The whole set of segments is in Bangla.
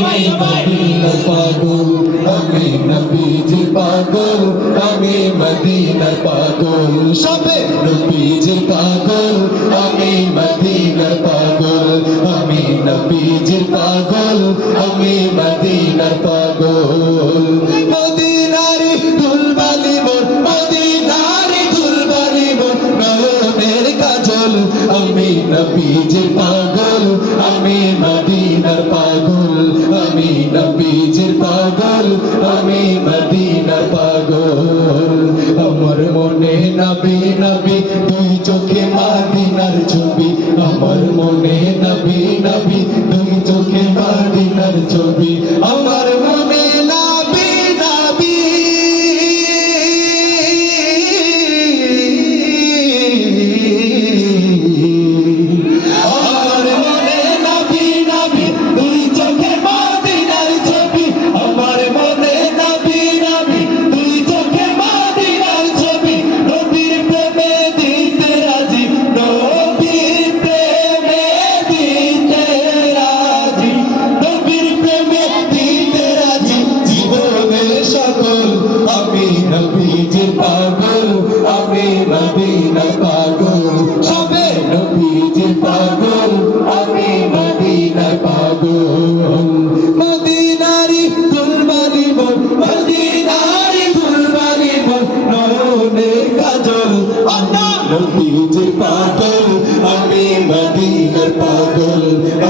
আমি মদিনার পাগল, আমি নবীজির পাগল, আমি মদিনার পাগল, সবে নবীজির পাগল, আমি মদিনার পাগল, আমি নবীজির পাগল, আমি মদিনার পাগল। মদিনারি ধুলবালি মোর, মদিনারি ধুলবালি মোর, নয়নের কাজল, আমি নবীজির পাগল, আমি মদিনার পাগল, আমি নবীজির পাগল, আমি মদিনার পাগল। আমার মনে নবী নবী, দুই চোখে মদিনার ছবি, আমার মনে নবী নবী, দুই চোখে মদিনার ছবি, আমার মনে নবী নবী, আমার মনে নবী নবী, দুই চোখে মদিনার ছবি, আমার মনে নবী নবী, দুই চোখে মদিনার ছবি, নবীর প্রেমে দিতে রাজি, নবীর প্রেমে দিতে রাজি, নবীর প্রেমে দিতে রাজি, জীবনের সকল, আমি নবীজির পাগল, আমি মদিনার পাগল, সবে নবীজির পাগল, আমি মদিনার পাগল। মদিনারি ধুলবালি মোর, মদিনারি ধুলবালি মোর, নয়নের কাজল, আমি নবীজির পাগল, আমি মদিনার পাগল,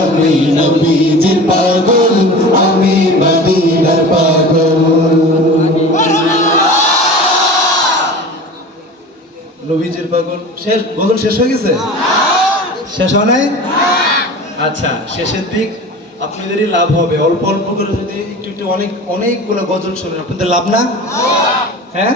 আমি নবীজির পাগল, আমি মদিনার পাগল। নবীজির পাগল শেষ, গজল শেষ হয়ে গেছে? শেষ হয় নাই? আচ্ছা, শেষের দিক আপনাদেরই লাভ হবে। অল্প অল্প করে যদি একটু একটু অনেকগুলো গজল শোনেন, আপনাদের লাভ না? হ্যাঁ।